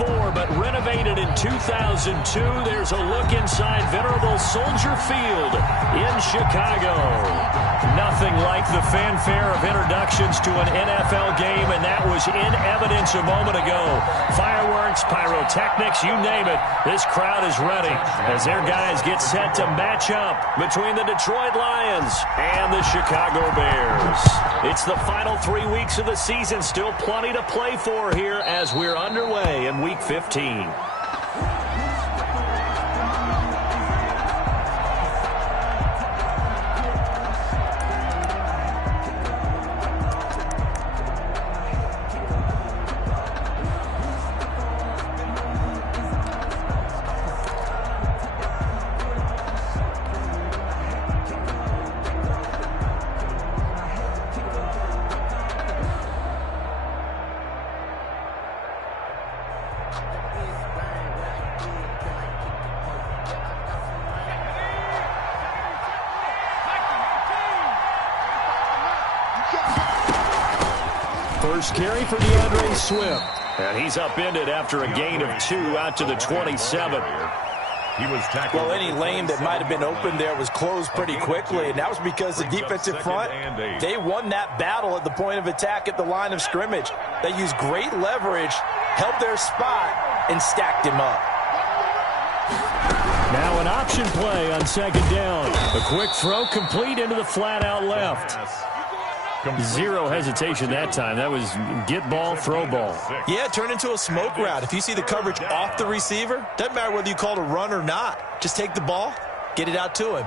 PS4, but renovated in 2002. There's a look inside venerable Soldier Field in Chicago. Nothing like the fanfare of introductions to an NFL game, and that was in evidence a moment ago. Fireworks, pyrotechnics, you name it. This crowd is ready as their guys get set to match up between the Detroit Lions and the Chicago Bears. It's the final 3 weeks of the season. Still plenty to play for here as we're underway in Week 15. First carry for DeAndre Swift. And he's upended after a gain of 2 out to the 27. Well, any lane that might have been open there was closed pretty quickly, and that was because the defensive front, they won that battle at the point of attack at the line of scrimmage. They used great leverage, held their spot, and stacked him up. Now an option play on second down. A quick throw complete into the flat out left. Zero hesitation that time. That was get ball, throw ball. Yeah, it turned into a smoke route. If you see the coverage off the receiver, doesn't matter whether you call it a run or not. Just take the ball, get it out to him.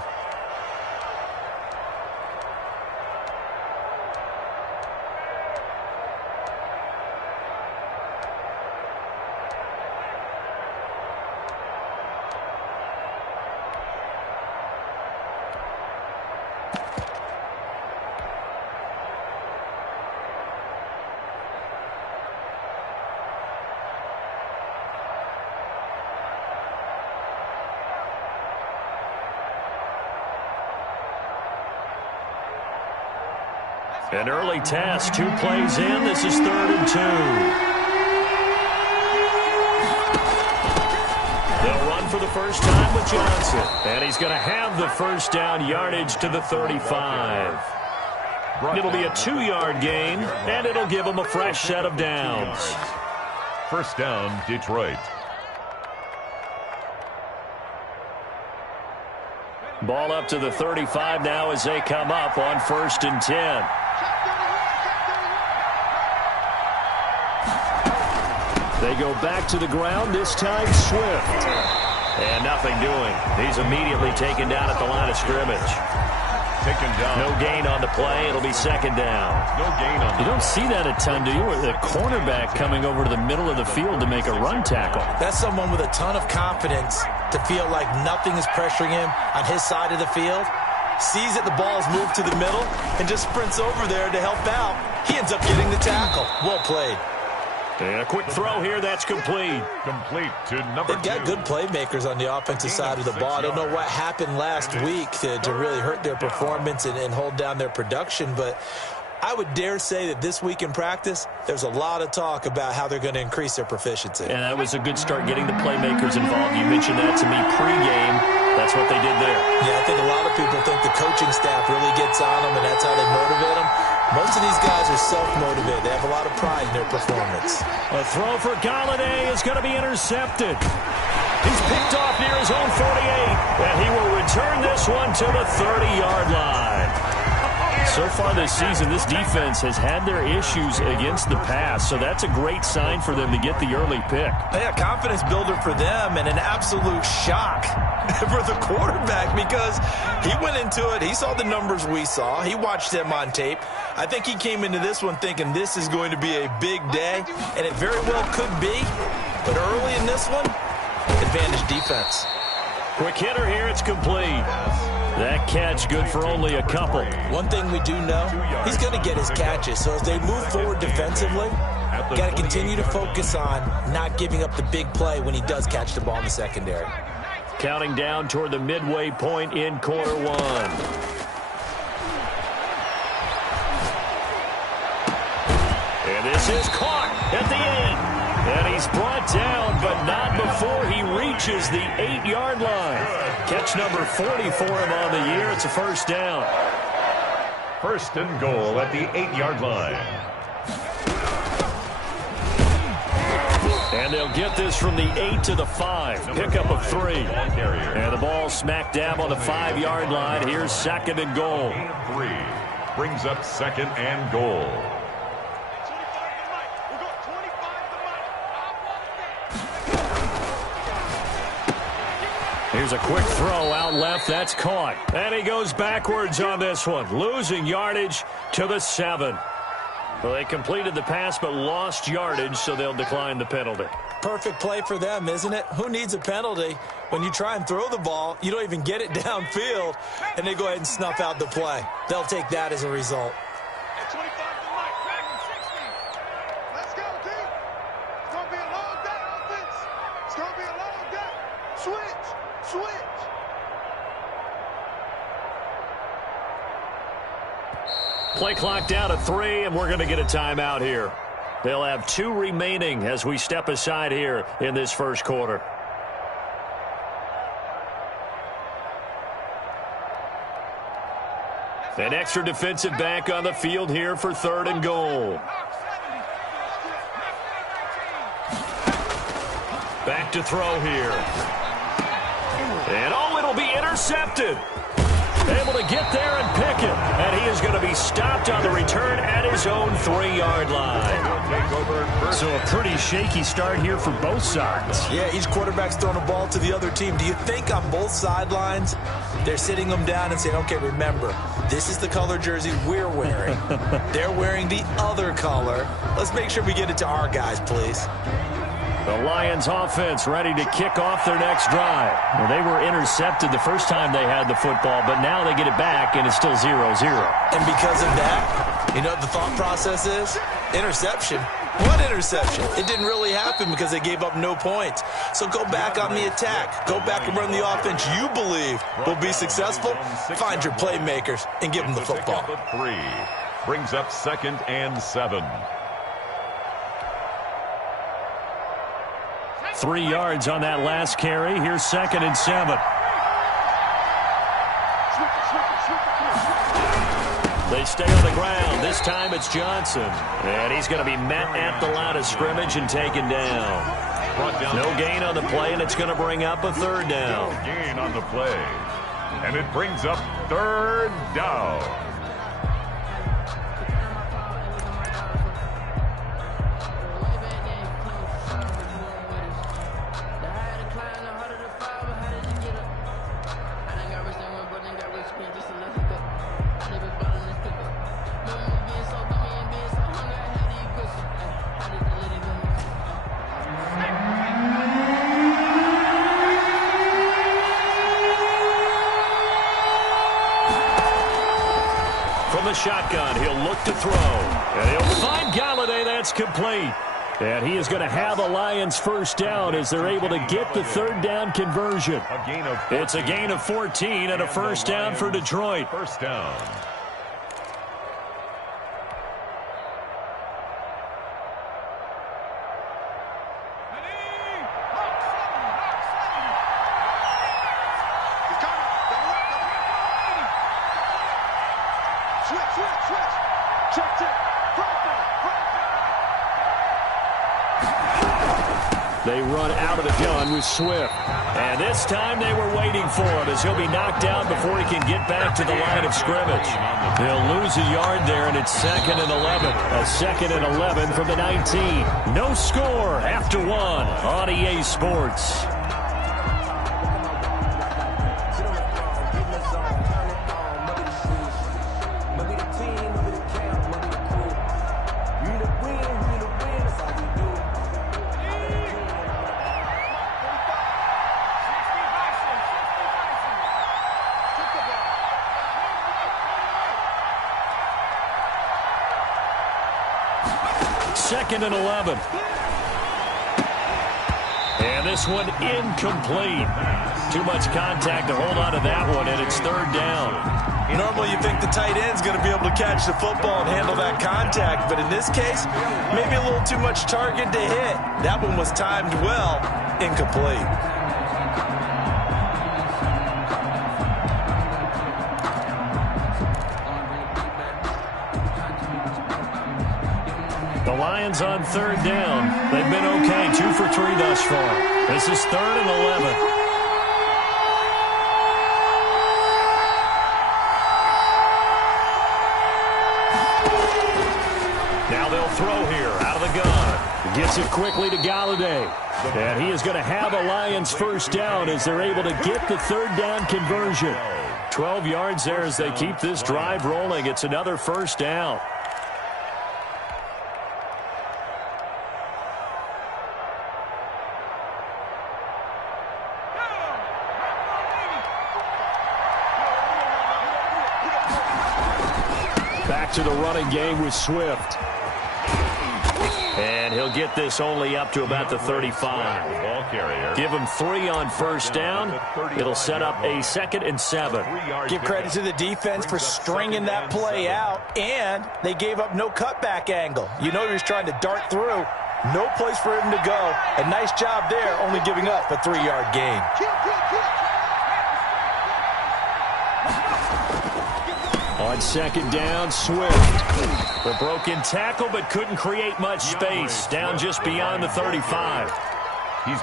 An early test, 2 plays in. This is 3rd and 2. They'll run for the first time with Johnson. And he's going to have the first down yardage to the 35. It'll be a 2-yard gain, and it'll give them a fresh set of downs. First down, Detroit. Ball up to the 35 now as they come up on 1st and 10. They go back to the ground, this time Swift. And nothing doing. He's immediately taken down at the line of scrimmage. Taken down. No gain on the play. It'll be 2nd down. No gain on the play. You don't see that a ton, do you? With a cornerback coming over to the middle of the field to make a run tackle. That's someone with a ton of confidence to feel like nothing is pressuring him on his side of the field. Sees that the ball's moved to the middle and just sprints over there to help out. He ends up getting the tackle. Well played. And a quick throw here, that's complete. Complete to number 2. They've got good playmakers on the offensive side of the ball. I don't know what happened last week to really hurt their performance and hold down their production, but I would dare say that this week in practice, there's a lot of talk about how they're going to increase their proficiency. And that was a good start getting the playmakers involved. You mentioned that to me pregame. That's what they did there. Yeah, I think a lot of people think the coaching staff really gets on them, and that's how they motivate them. Most of these guys are self-motivated. They have a lot of pride in their performance. A throw for Galladay is going to be intercepted. He's picked off near his own 48, and he will return this one to the 30-yard line. So far this season, this defense has had their issues against the pass, so that's a great sign for them to get the early pick. Yeah, confidence builder for them and an absolute shock for the quarterback because he went into it. He saw the numbers we saw. He watched them on tape. I think he came into this one thinking this is going to be a big day, and it very well could be. But early in this one, advantage defense. Quick hitter here, it's complete. That catch good for only a couple. One thing we do know, he's going to get his catches. So as they move forward defensively, got to continue to focus on not giving up the big play when he does catch the ball in the secondary. Counting down toward the midway point in quarter 1. And this is caught at the 8. And he's He's brought down, but not before he reaches the 8-yard line. Catch number 40 for him on the year. It's a first down. First and goal at the 8-yard line. And they'll get this from the 8 to the 5. Pickup of 3. And the ball smack dab on the 5-yard line. Here's second and goal. Gain of 3 brings up second and goal. Here's a quick throw out left. That's caught. And he goes backwards on this one, losing yardage to the 7. Well, they completed the pass but lost yardage, so they'll decline the penalty. Perfect play for them, isn't it? Who needs a penalty? When you try and throw the ball, you don't even get it downfield, and they go ahead and snuff out the play. They'll take that as a result. At 25 to Mike, Dragon 60. Let's go, D. It's going to be a long day, offense. It's going to be a long day. Switch. Play clock down to 3, and we're going to get a timeout here. They'll have 2 remaining as we step aside here in this first quarter. An extra defensive back on the field here for 3rd and goal. Back to throw here. And it'll be intercepted. Able to get there and pick it. And he is going to be stopped on the return at his own 3-yard line. So a pretty shaky start here for both sides. Yeah, each quarterback's throwing a ball to the other team. Do you think on both sidelines they're sitting them down and saying, okay, remember, this is the color jersey we're wearing. They're wearing the other color. Let's make sure we get it to our guys, please. The Lions offense ready to kick off their next drive. Well, they were intercepted the first time they had the football, but now they get it back, and it's still 0-0. And because of that, you know what the thought process is? Interception. What interception? It didn't really happen because they gave up no points. So go back on the attack. Go back and run the offense you believe will be successful. Find your playmakers and give them the football. 3 brings up 2nd and 7. 3 yards on that last carry. Here's 2nd and 7. They stay on the ground. This time it's Johnson. And he's going to be met at the line of scrimmage and taken down. No gain on the play, and it's going to bring up a 3rd down. No gain on the play. And it brings up 3rd down. Shotgun. He'll look to throw. And he'll find Galladay. That's complete. And he is going to have a Lions first down as they're able to get the 3rd down conversion. It's a gain of 14 and a first down for Detroit. First down. They run out of the gun with Swift. And this time they were waiting for him as he'll be knocked down before he can get back to the line of scrimmage. They'll lose a yard there, and it's 2nd and 11. A 2nd and 11 from the 19. No score after 1 on EA Sports. Second and 11. And this one incomplete. Too much contact to hold on to that one, and it's 3rd down. Normally you think the tight end's going to be able to catch the football and handle that contact, but in this case, maybe a little too much target to hit. That one was timed well, incomplete. The Lions on third down. They've been okay, 2 for 3 thus far. This is 3rd and 11. Now they'll throw here out of the gun. Gets it quickly to Galladay. And he is going to have a Lions first down as they're able to get the third down conversion. 12 yards there as they keep this drive rolling. It's another first down. Back to the running game with Swift. And he'll get this only up to about the 35. Give him 3 on first down. It'll set up a 2nd and 7. Give credit to the defense for stringing that play out, and they gave up no cutback angle. You know he was trying to dart through. No place for him to go. A nice job there, only giving up a 3-yard gain. On second down, Swift. The broken tackle, but couldn't create much space. Down just beyond the 35.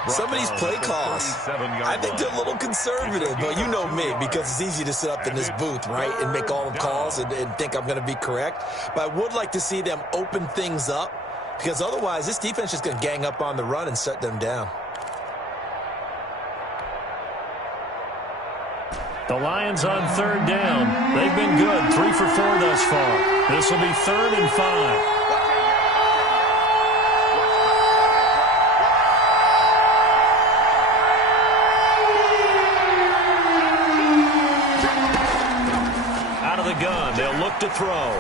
Some of these play calls, I think they're a little conservative, but you know me, because it's easy to sit up in this booth, right, and make all the calls and think I'm going to be correct. But I would like to see them open things up, because otherwise this defense is going to gang up on the run and shut them down. The Lions on third down. They've been good, 3 for 4 thus far. This will be 3rd and 5. Out of the gun, they'll look to throw.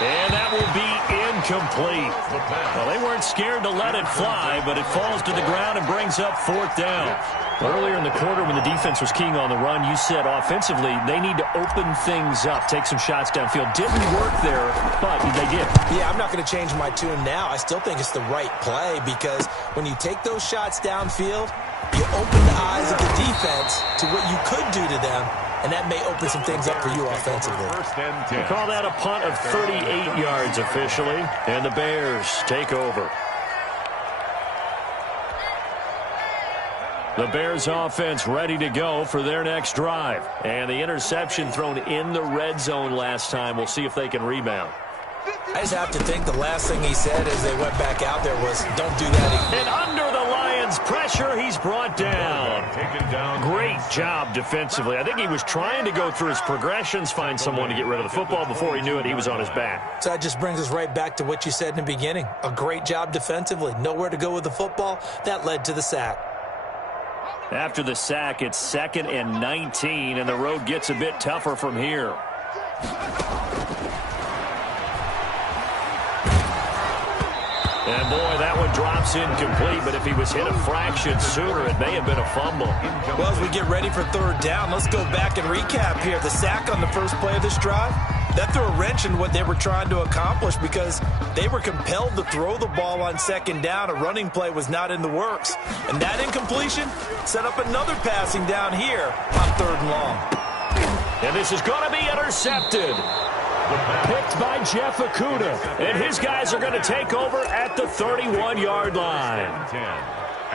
And that will be incomplete. Well, they weren't scared to let it fly, but it falls to the ground and brings up 4th down. Earlier in the quarter when the defense was keying on the run, you said offensively they need to open things up, take some shots downfield. Didn't work there, but they did. Yeah, I'm not going to change my tune now. I still think it's the right play because when you take those shots downfield, you open the eyes of the defense to what you could do to them, and that may open some things up for you offensively. We call that a punt of 38 yards officially, and the Bears take over. The Bears offense ready to go for their next drive. And the interception thrown in the red zone last time. We'll see if they can rebound. I just have to think the last thing he said as they went back out there was, don't do that again. And under the Lions' pressure, he's brought down. Great job defensively. I think he was trying to go through his progressions, find someone to get rid of the football. Before he knew it, he was on his back. So that just brings us right back to what you said in the beginning. A great job defensively. Nowhere to go with the football. That led to the sack. After the sack, it's 2nd and 19, and the road gets a bit tougher from here. And, boy, that one drops incomplete, but if he was hit a fraction sooner, it may have been a fumble. Well, as we get ready for third down, let's go back and recap here. The sack on the first play of this drive, that threw a wrench in what they were trying to accomplish because they were compelled to throw the ball on second down. A running play was not in the works. And that incompletion set up another passing down here on 3rd and long. And this is going to be intercepted. Picked by Jeff Okudah. And his guys are going to take over at the 31-yard line.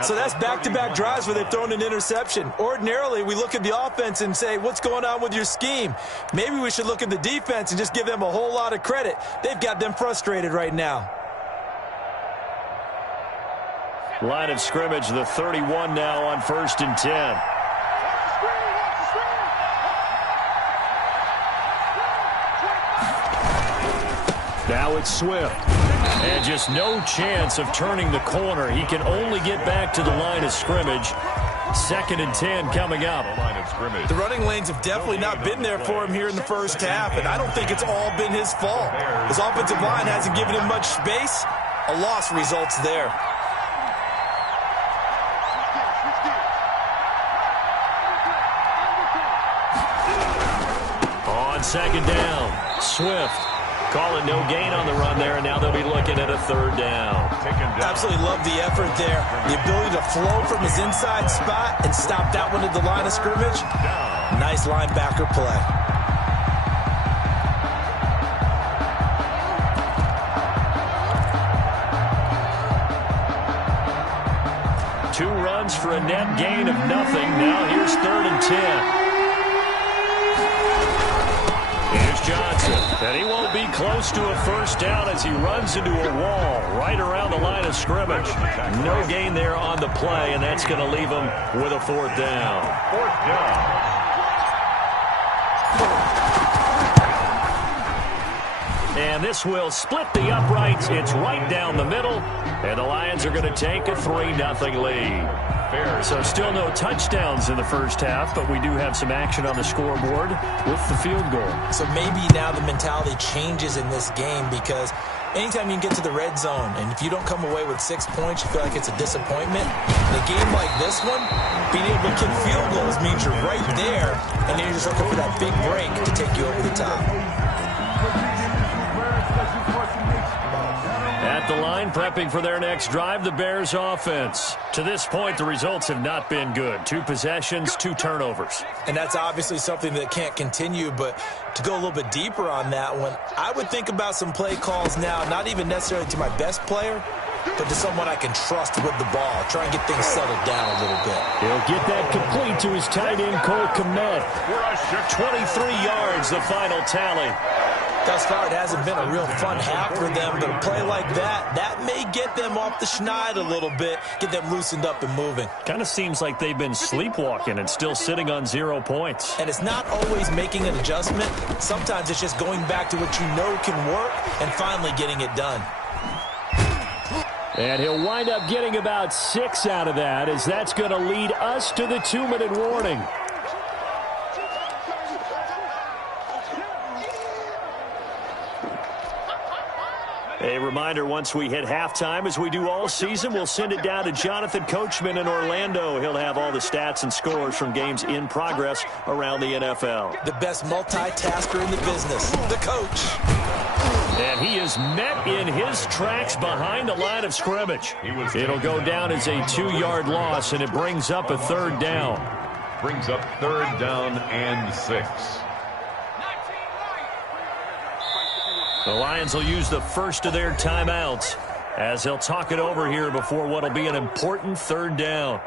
So that's back-to-back drives where they've thrown an interception. Ordinarily, we look at the offense and say, what's going on with your scheme? Maybe we should look at the defense and just give them a whole lot of credit. They've got them frustrated right now. Line of scrimmage, the 31 now on 1st and 10. Now it's Swift. And just no chance of turning the corner. He can only get back to the line of scrimmage. 2nd and 10 coming up. The running lanes have definitely not been there for him here in the first half, and I don't think it's all been his fault. His offensive line hasn't given him much space. A loss results there. on second down. Swift calling no gain on the run there, and now they'll be looking at a third down. Absolutely love the effort there. The ability to flow from his inside spot and stop that one at the line of scrimmage. Nice linebacker play. Two runs for a net gain of nothing. Now here's 3rd and 10. Here's Johnson, and he won't be close to a first down as he runs into a wall right around the line of scrimmage. No gain there on the play, and that's going to leave him with a 4th down. 4th down. And this will split the uprights. It's right down the middle, and the Lions are going to take a 3-0 lead. So still no touchdowns in the first half, but we do have some action on the scoreboard with the field goal. So maybe now the mentality changes in this game, because anytime you can get to the red zone, and if you don't come away with 6 points, you feel like it's a disappointment. In a game like this one, being able to kick field goals means you're right there, and then you're just looking for that big break to take you over the top. At the line, prepping for their next drive, the Bears offense. To this point, the results have not been good. 2 possessions, 2 turnovers. And that's obviously something that can't continue, but to go a little bit deeper on that one, I would think about some play calls now, not even necessarily to my best player, but to someone I can trust with the ball. Try and get things settled down a little bit. He'll get that complete to his tight end, Cole Kmet. 23 yards, the final tally. Thus far, it hasn't been a real fun half for them, but a play like that may get them off the schneid a little bit, get them loosened up and moving. Kind of seems like they've been sleepwalking and still sitting on 0 points. And it's not always making an adjustment. Sometimes it's just going back to what you know can work and finally getting it done. And he'll wind up getting about 6 out of that, as that's going to lead us to the 2-minute warning. A reminder, once we hit halftime, as we do all season, we'll send it down to Jonathan Coachman in Orlando. He'll have all the stats and scores from games in progress around the NFL. The best multitasker in the business, the coach. And he is met in his tracks behind the line of scrimmage. It'll go down as a 2-yard loss, and it brings up a 3rd down. Brings up 3rd down and 6. The Lions will use the first of their timeouts as they'll talk it over here before what will be an important 3rd down.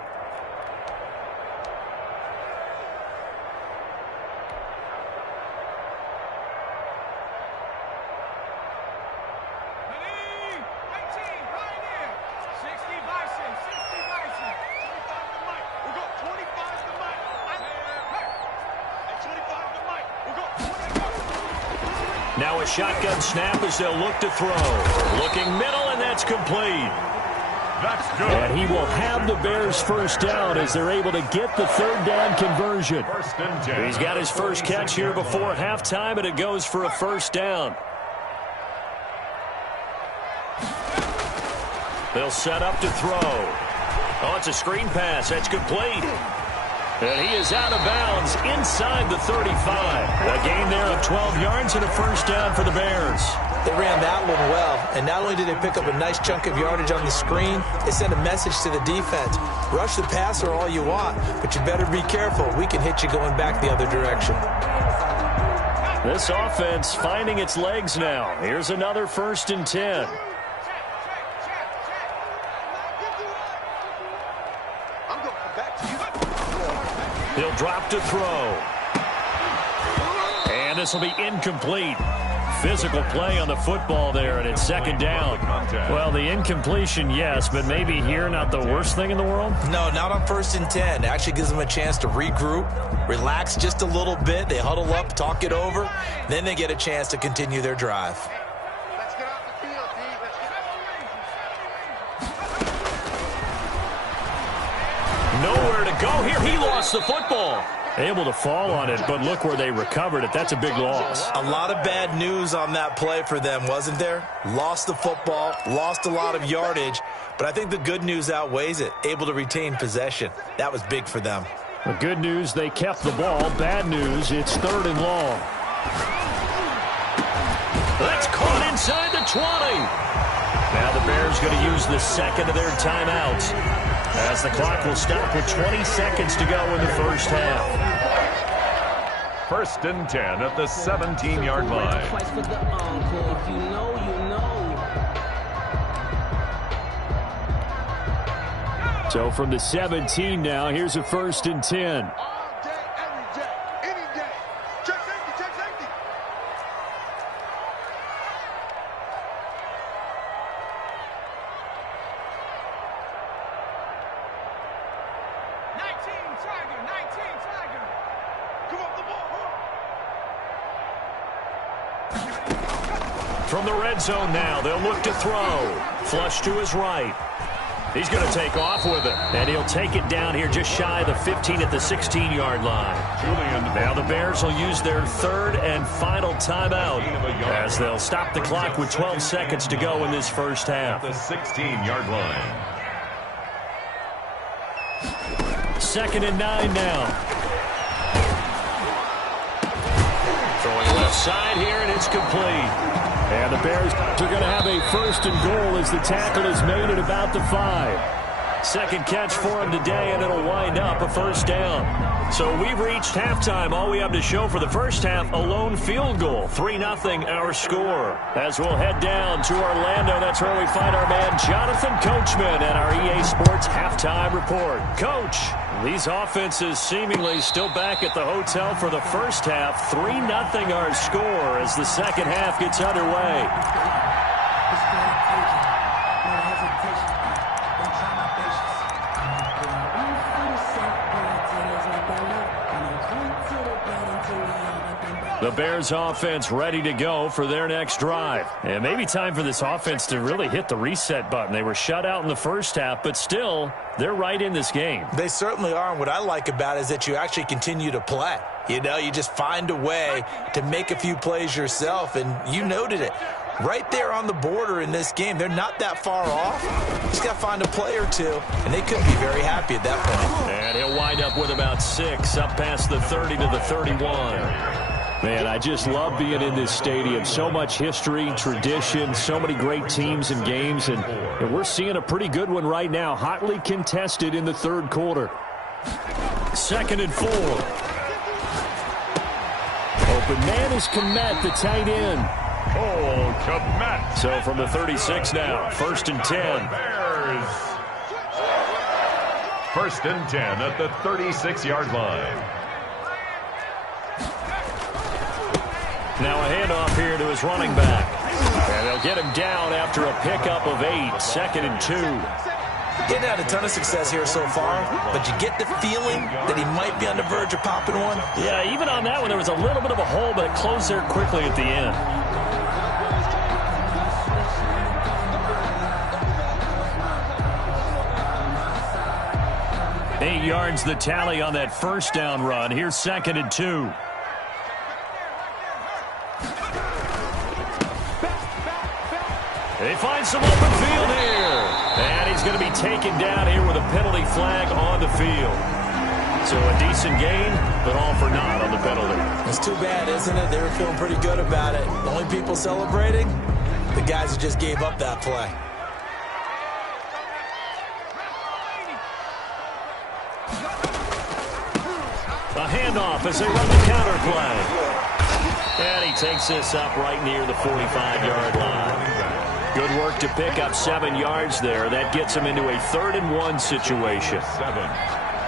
Now a shotgun snap as they'll look to throw. Looking middle, and that's complete. That's good. And he will have the Bears' first down as they're able to get the 3rd down conversion. 1st and 10. He's got his first catch here before halftime, and it goes for a 1st down. They'll set up to throw. Oh, it's a screen pass. That's complete. And he is out of bounds inside the 35. A gain there of 12 yards and a 1st down for the Bears. They ran that one well, and not only did they pick up a nice chunk of yardage on the screen, they sent a message to the defense. Rush the passer all you want, but you better be careful. We can hit you going back the other direction. This offense finding its legs now. Here's another 1st and 10. He'll drop to throw. And this will be incomplete. Physical play on the football there, and it's 2nd down. Well, the incompletion, yes, but maybe here not the worst thing in the world? No, not on 1st and 10. It actually gives them a chance to regroup, relax just a little bit. They huddle up, talk it over. Then they get a chance to continue their drive. Let's get off the field, D. Let's get Nowhere to go here. He lost the football. Able to fall on it, but look where they recovered it. That's a big loss. A lot of bad news on that play for them, wasn't there? Lost the football, lost a lot of yardage, but I think the good news outweighs it. Able to retain possession. That was big for them. The good news, they kept the ball. Bad news, it's 3rd and long. That's caught inside the 20. Now the Bears going to use the second of their timeouts, as the clock will stop with 20 seconds to go in the first half. 1st and 10 at the 17-yard line. So from the 17 now, here's a 1st and 10. All day, every day, any day. Check safety, check safety. Nineteen Tiger. Come on, the ball, From the red zone now, they'll look to throw. Flush to his right. He's going to take off with it, and he'll take it down here just shy of the 15 at the 16-yard line. Now the Bears will use their 3rd and final timeout, as they'll stop the clock with 12 seconds to go in this first half. The 16-yard line. 2nd and 9 now. Throwing left side here, and it's complete. And the Bears are going to have a 1st and goal as the tackle is made at about the 5. Second catch for him today, and it'll wind up a 1st down. So we've reached halftime. All we have to show for the first half, a lone field goal. 3-0 our score. As we'll head down to Orlando, that's where we find our man Jonathan Coachman at our EA Sports Halftime Report. Coach, these offenses seemingly still back at the hotel for the first half. 3-0 our score as the second half gets underway. The Bears offense ready to go for their next drive. And maybe time for this offense to really hit the reset button. They were shut out in the first half, but still, they're right in this game. They certainly are, and what I like about it is that you actually continue to play. You know, you just find a way to make a few plays yourself, and you noted it. Right there on the border in this game, they're not that far off. Just got to find a play or two, and they could be very happy at that point. And he'll wind up with about 6, up past the 30 to the 31. Man, I just love being in this stadium. So much history, tradition, so many great teams and games, and we're seeing a pretty good one right now, hotly contested in the 3rd quarter. 2nd and 4. Open man is Kmet, the tight end. Oh, Kmet. So from the 36 now, 1st and 10. Bears. 1st and 10 at the 36-yard line. Now a handoff here to his running back. And they'll get him down after a pickup of 8, 2nd and 2. Getting had a ton of success here so far, but you get the feeling that he might be on the verge of popping one. Yeah, even on that one, there was a little bit of a hole, but it closed there quickly at the end. Eight yards the tally on that 1st down run. Here's 2nd and 2. They find some open field here. And he's going to be taken down here with a penalty flag on the field. So a decent gain, but all for naught on the penalty. It's too bad, isn't it? They were feeling pretty good about it. The only people celebrating, the guys who just gave up that play. A handoff as they run the counter play. And he takes this up right near the 45-yard line. Good work to pick up 7 yards there. That gets him into a 3rd and 1 situation. 7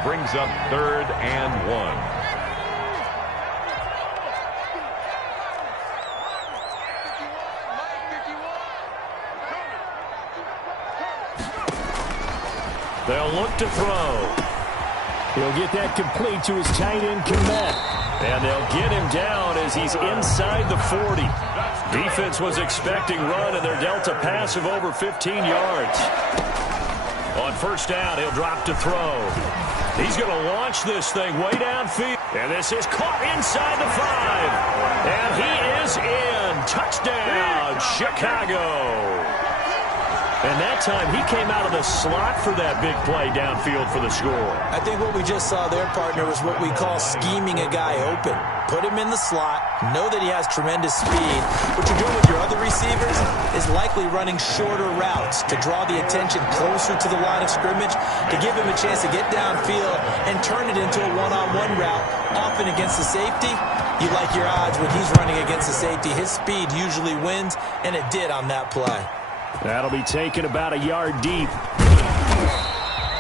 brings up 3rd and 1. They'll look to throw. He'll get that complete to his tight end, Kmet. And they'll get him down as he's inside the 40. Defense was expecting run, and they're dealt a pass of over 15 yards. On 1st down, he'll drop to throw. He's going to launch this thing way downfield. And this is caught inside the 5. And he is in. Touchdown, Chicago. And that time, he came out of the slot for that big play downfield for the score. I think what we just saw there, partner, was what we call scheming a guy open. Put him in the slot, Know that he has tremendous speed. What you're doing with your other receivers is likely running shorter routes to draw the attention closer to the line of scrimmage, to give him a chance to get downfield and turn it into a one-on-one route, often against the safety. You like your odds when he's running against the safety. His speed usually wins, and it did on that play. That'll be taken about a yard deep.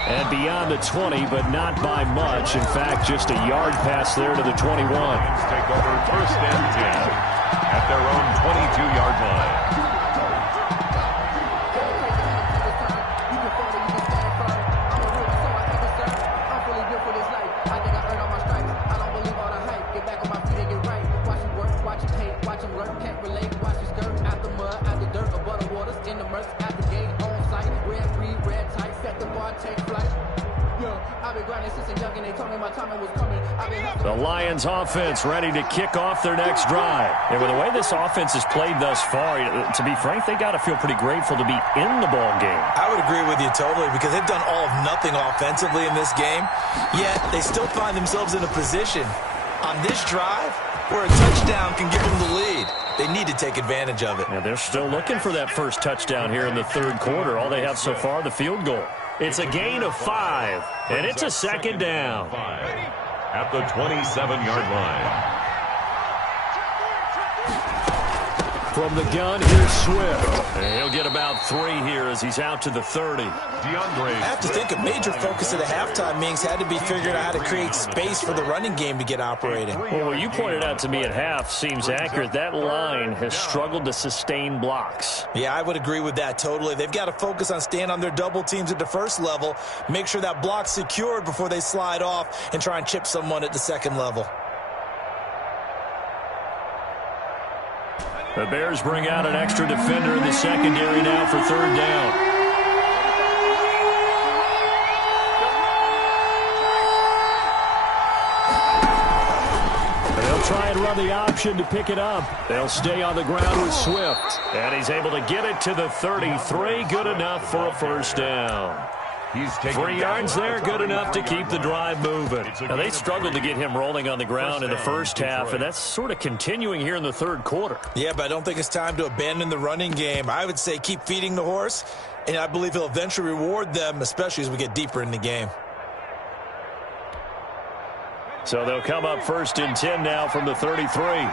And beyond the 20, but not by much. In fact, just a yard pass there to the 21. Take over first and 10 at their own 22-yard line. The Lions offense ready to kick off their next drive. And with the way this offense has played thus far, to be frank, they got to feel pretty grateful to be in the ball game. I would agree with you totally, because they've done all of nothing offensively in this game, yet they still find themselves in a position on this drive where a touchdown can give them the lead. They need to take advantage of it. Yeah, they're still looking for that first touchdown here in the third quarter. All they have so far, the field goal. It's a gain of 5, and it's a second down. At the 27-yard line. From the gun, here's Swift. And he'll get about 3 here as he's out to the 30. I have to think a major focus of the halftime meetings had to be figuring out how to create space for the running game to get operating. Well, what you pointed out to me at half seems accurate. That line has struggled to sustain blocks. Yeah, I would agree with that totally. They've got to focus on staying on their double teams at the first level, make sure that block's secured before they slide off and try and chip someone at the second level. The Bears bring out an extra defender in the secondary now for third down. They'll try and run the option to pick it up. They'll stay on the ground with Swift. And he's able to get it to the 33. Good enough for a first down. 3 yards there, good enough to keep the drive moving. Now, they struggled to get him rolling on the ground in the first half, and that's sort of continuing here in the third quarter. Yeah, but I don't think it's time to abandon the running game. I would say keep feeding the horse, and I believe he'll eventually reward them, especially as we get deeper in the game. So they'll come up first and 10 now from the 33.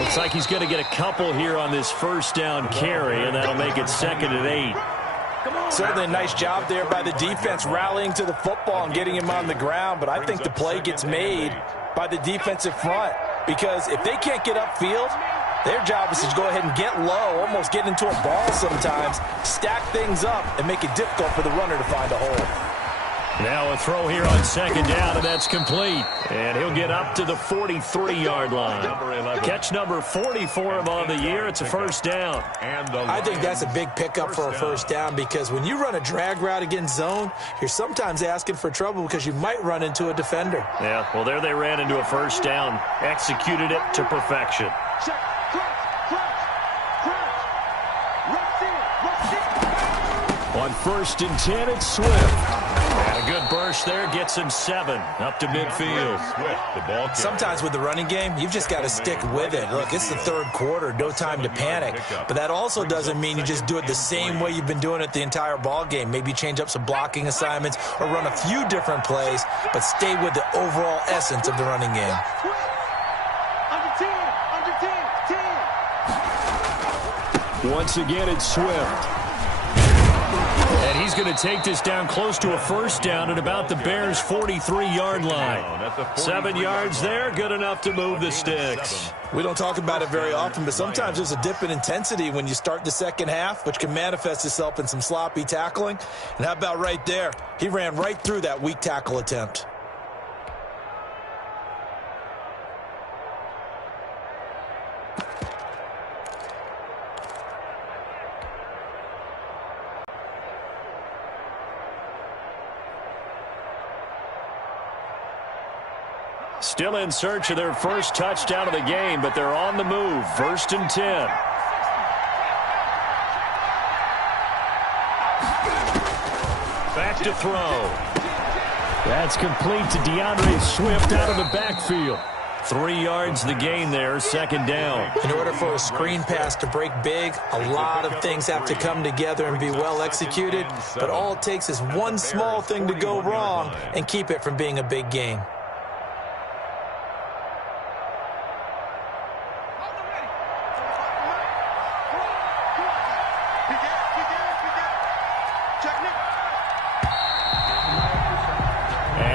Looks like he's going to get a couple here on this first down carry, and that'll make it 2nd and 8. Certainly a nice job there by the defense rallying to the football and getting him on the ground, but I think the play gets made by the defensive front, because if they can't get upfield, their job is to go ahead and get low, almost get into a ball sometimes, stack things up, and make it difficult for the runner to find a hole. Now a throw here on 2nd down, and that's complete. And he'll get up to the 43-yard line. Catch number 44 of on the year. It's a first down. I think that's a big pickup for a first down, because when you run a drag route against zone, you're sometimes asking for trouble because you might run into a defender. Yeah, well, there they ran into a first down. Executed it to perfection. On 1st and 10, it's Swift. And a good burst there gets him 7 up to midfield. Sometimes with the running game, you've just got to stick with it. Look, it's the third quarter, no time to panic. But that also doesn't mean you just do it the same way you've been doing it the entire ball game. Maybe change up some blocking assignments or run a few different plays, but stay with the overall essence of the running game. Once again, it's Swift. And he's going to take this down close to a first down at about the Bears' 43-yard line. 7 yards there, good enough to move the sticks. We don't talk about it very often, but sometimes there's a dip in intensity when you start the second half, which can manifest itself in some sloppy tackling. And how about right there? He ran right through that weak tackle attempt. Still in search of their first touchdown of the game, but they're on the move. 1st and 10. Back to throw. That's complete to DeAndre Swift out of the backfield. 3 yards the gain there, second down. In order for a screen pass to break big, a lot of things have to come together and be well executed. But all it takes is one small thing to go wrong and keep it from being a big game.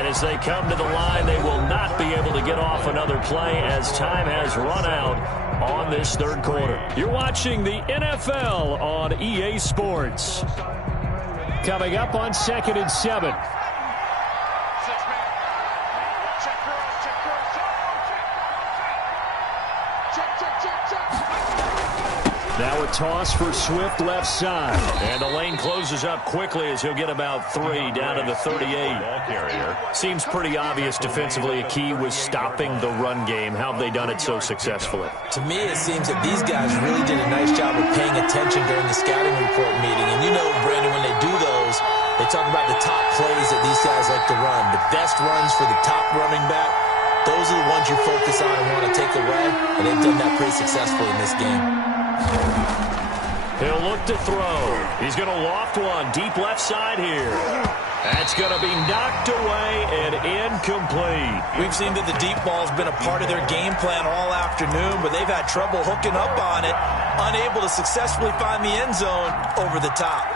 As they come to the line, they will not be able to get off another play as time has run out on this third quarter. You're watching the NFL on EA Sports. Coming up on 2nd and 7. Now a toss for Swift left side. And the lane closes up quickly as he'll get about 3 down to the 38. Seems pretty obvious defensively a key was stopping the run game. How have they done it so successfully? To me, it seems that these guys really did a nice job of paying attention during the scouting report meeting. And you know, Brandon, when they do those, they talk about the top plays that these guys like to run. The best runs for the top running back. Those are the ones you focus on and want to take away. And they've done that pretty successfully in this game. He'll look to throw. He's going to loft one deep left side here. That's going to be knocked away and incomplete. We've seen that the deep ball's been a part of their game plan all afternoon, but they've had trouble hooking up on it, unable to successfully find the end zone over the top.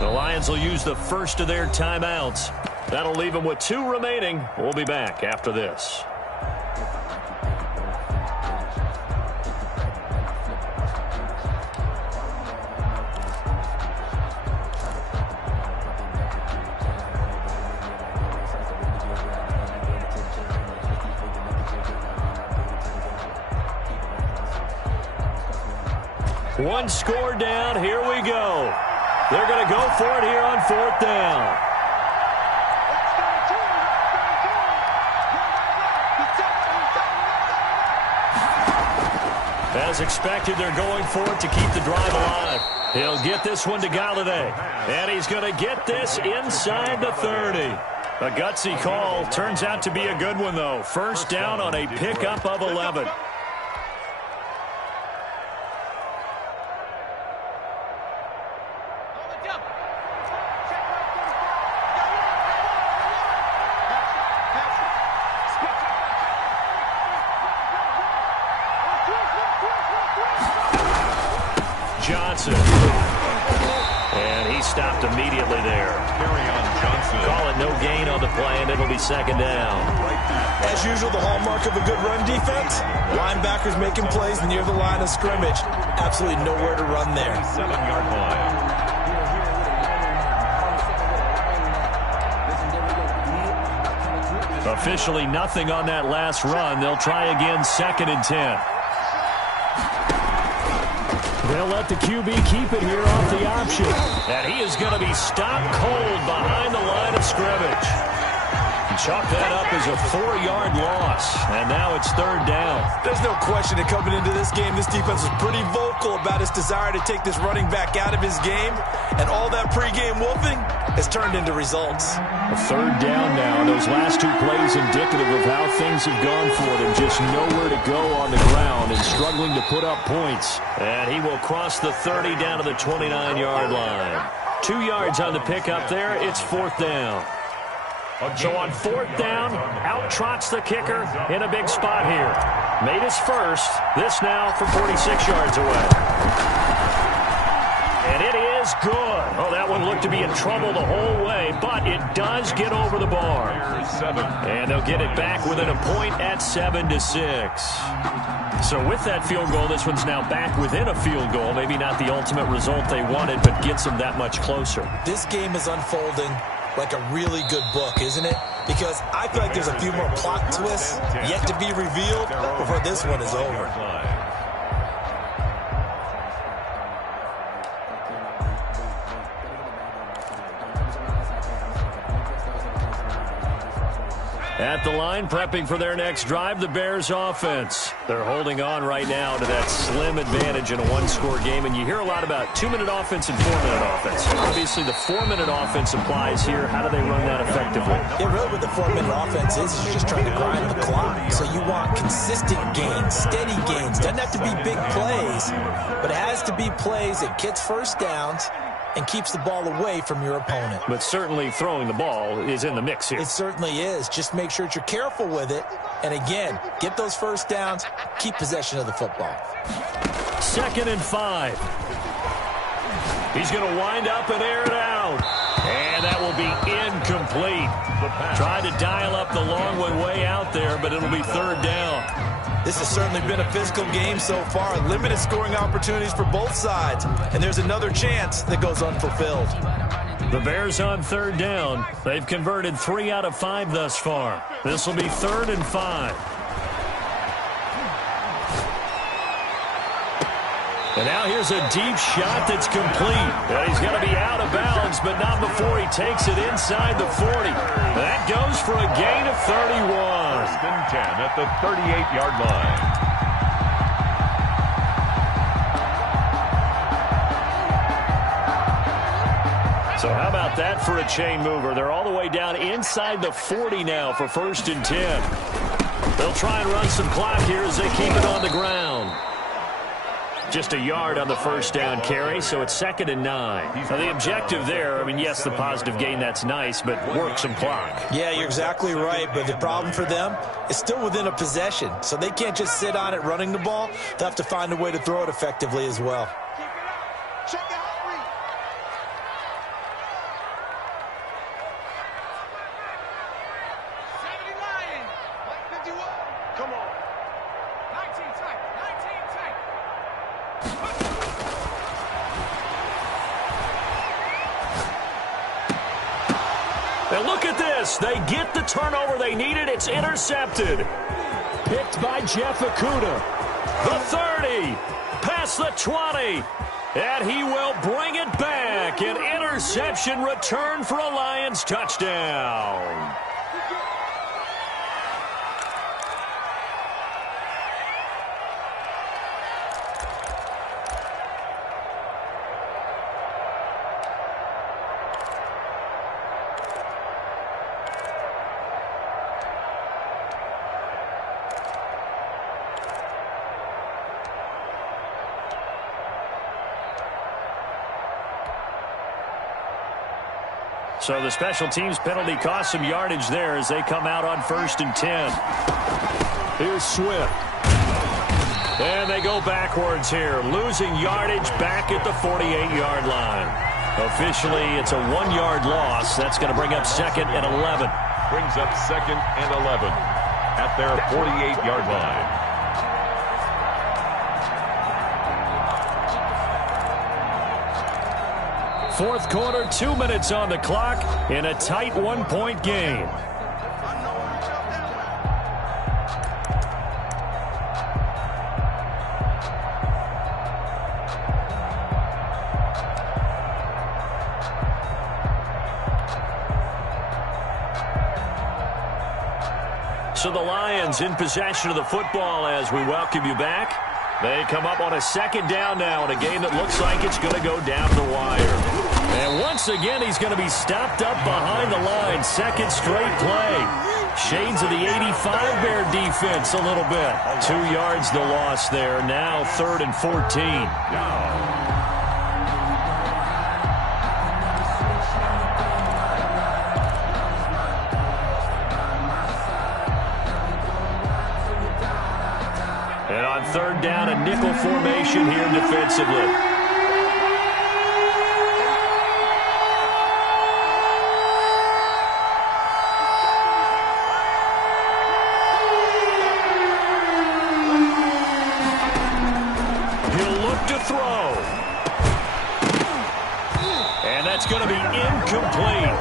The Lions will use the first of their timeouts. That'll leave them with 2 remaining. We'll be back after this. One score down. Here we go. They're going to go for it here on 4th down. As expected, they're going for it to keep the drive alive. He'll get this one to Galladay. And he's going to get this inside the 30. A gutsy call. Turns out to be a good one, though. First down on a pickup of 11. Johnson. And he stopped immediately there. Call it no gain on the play, and it'll be 2nd down. As usual, the hallmark of a good run defense, linebackers making plays near the line of scrimmage. Absolutely nowhere to run there. 7-yard line. Officially nothing on that last run. They'll try again 2nd and 10. They'll let the QB keep it here off the option. And he is going to be stopped cold behind the line of scrimmage. Chalk that up as a 4-yard loss. And now it's 3rd down. There's no question that coming into this game, this defense was pretty vocal about its desire to take this running back out of his game. And all that pregame wolfing has turned into results. A 3rd down now. Those last 2 plays indicative of how things have gone for them. Just nowhere to go on the ground and struggling to put up points. And he will cross the 30 down to the 29-yard line. 2 yards on the pickup there. It's 4th down. So on 4th down, out trots the kicker in a big spot here. Made his first. This now from 46 yards away. And it is good. Oh, that one looked to be in trouble the whole way, but it does get over the bar. And they'll get it back within a point at 7-6. So with that field goal, this one's now back within a field goal. Maybe not the ultimate result they wanted, but gets them that much closer. This game is unfolding like a really good book, isn't it? Because I feel like there's a few more plot twists yet to be revealed before this one is over. At the line, prepping for their next drive, the Bears offense. They're holding on right now to that slim advantage in a one-score game, and you hear a lot about 2-minute offense and 4-minute offense. Obviously, the 4-minute offense applies here. How do they run that effectively? Yeah, really what the 4-minute offense is you're just trying to grind the clock. So you want consistent gains, steady gains. Doesn't have to be big plays, but it has to be plays that gets first downs and keeps the ball away from your opponent. But certainly throwing the ball is in the mix here. It certainly is. Just make sure that you're careful with it. And again, get those first downs, keep possession of the football. 2nd and 5. He's going to wind up and air it out. And that will be incomplete. Tried to dial up the long one way out there, but it'll be 3rd down. This has certainly been a physical game so far. Limited scoring opportunities for both sides. And there's another chance that goes unfulfilled. The Bears on 3rd down. They've converted 3 out of 5 thus far. This will be 3rd and 5. And now here's a deep shot that's complete. And he's going to be out of bounds, but not before he takes it inside the 40. That goes for a gain of 31. 1st and 10 at the 38-yard line. So how about that for a chain mover? They're all the way down inside the 40 now for 1st and 10. They'll try and run some clock here as they keep it on the ground. Just a yard on the 1st down carry, so it's 2nd and 9. Now the objective there, I mean, yes, the positive gain, that's nice, but work some clock. Yeah, you're exactly right, but the problem for them is still within a possession, so they can't just sit on it running the ball. They'll have to find a way to throw it effectively as well. Check the hot read. 70 Lions. 51. Come on. 19 tight. 19 tight. And look at this. They get the turnover they needed. It's intercepted. Picked by Jeff Okudah. The 30. Past the 20. And he will bring it back. An interception return for a Lions touchdown. So the special teams penalty cost some yardage there as they come out on 1st and 10. Here's Swift. And they go backwards here, losing yardage back at the 48-yard line. Officially, it's a 1-yard loss. That's going to bring up 2nd and 11. Brings up 2nd and 11 at their 48-yard line. Fourth quarter, 2 minutes on the clock in a tight 1-point game. So the Lions in possession of the football as we welcome you back. They come up on a 2nd down now in a game that looks like it's going to go down the wire. And once again, he's going to be stopped up behind the line. 2nd straight play. Shades of the 85 Bear defense a little bit. 2 yards the loss there. Now 3rd and 14. And on 3rd down, a nickel formation here defensively. He'll look to throw. And that's going to be incomplete. incomplete.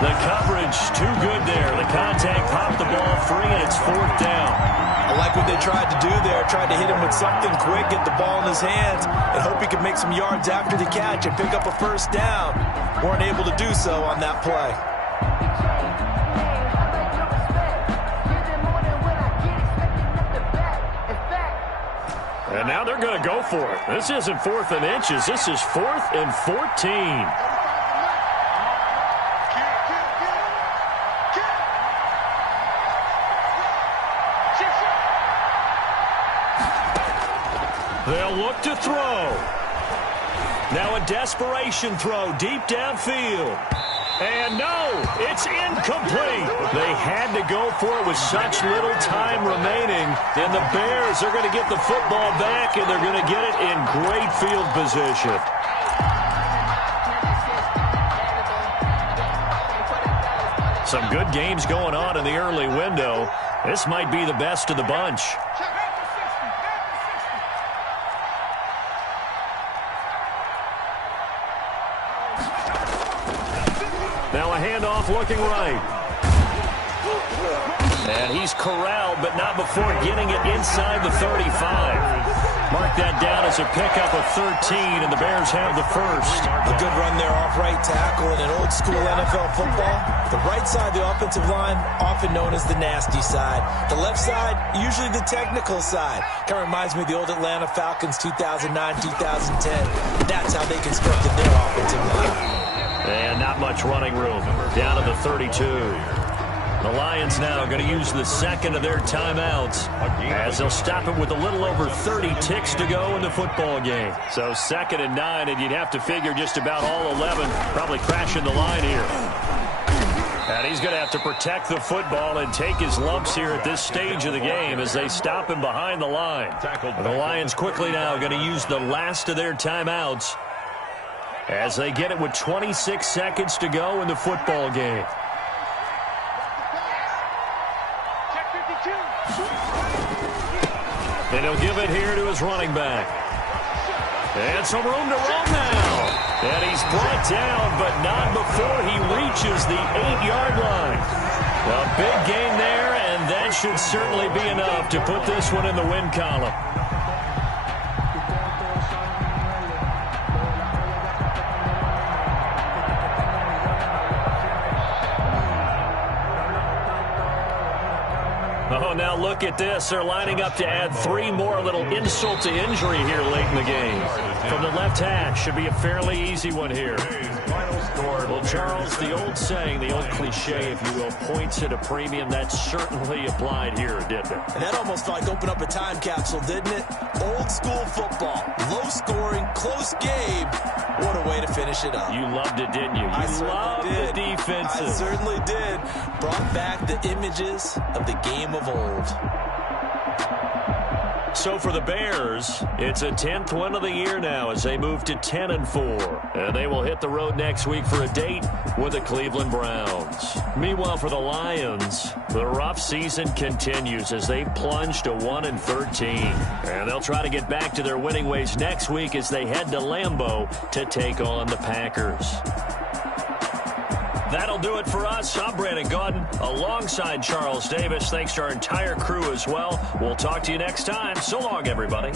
The coverage too good there. The contact popped the ball free, and it's 4th down. I like what they tried to do there. Tried to hit him with something quick, get the ball in his hands, and hope he could make some yards after the catch and pick up a first down. Weren't able to do so on that play. And now they're going to go for it. This isn't 4th and inches. This is 4th and 14. They'll look to throw. Now a desperation throw deep downfield. And no, it's incomplete. They had to go for it with such little time remaining. And the Bears are going to get the football back, and they're going to get it in great field position. Some good games going on in the early window. This might be the best of the bunch. Now a handoff looking right. And he's corralled, but not before getting it inside the 35. Mark that down as a pickup of 13, and the Bears have the first. A good run there off right tackle in an old-school NFL football. The right side of the offensive line, often known as the nasty side. The left side, usually the technical side. Kind of reminds me of the old Atlanta Falcons 2009-2010. That's how they constructed their offensive line. And not much running room. Down to the 32. The Lions now going to use the second of their timeouts as they'll stop it with a little over 30 ticks to go in the football game. So 2nd and 9, and you'd have to figure just about all 11 probably crashing the line here. And he's going to have to protect the football and take his lumps here at this stage of the game as they stop him behind the line. And the Lions quickly now going to use the last of their timeouts as they get it with 26 seconds to go in the football game. And he'll give it here to his running back. And some room to run now. And he's brought down, but not before he reaches the 8-yard line. A big gain there, and that should certainly be enough to put this one in the win column. Oh, now look at this. They're lining up to add 3 more, little insult to injury here late in the game. From the left hash, should be a fairly easy one here. Well, Charles, the old saying, the old cliche, if you will, points at a premium, that certainly applied here, didn't it? And that almost like opened up a time capsule, didn't it? Old school football, low scoring, close game. What a way to finish it up. You loved it, didn't you? You loved the defenses. I certainly did. Brought back the images of the game of old. So for the Bears, it's a 10th win of the year now as they move to 10-4. And they will hit the road next week for a date with the Cleveland Browns. Meanwhile, for the Lions, the rough season continues as they plunge to 1-13. And they'll try to get back to their winning ways next week as they head to Lambeau to take on the Packers. That'll do it for us. I'm Brandon Gaudin alongside Charles Davis. Thanks to our entire crew as well. We'll talk to you next time. So long, everybody.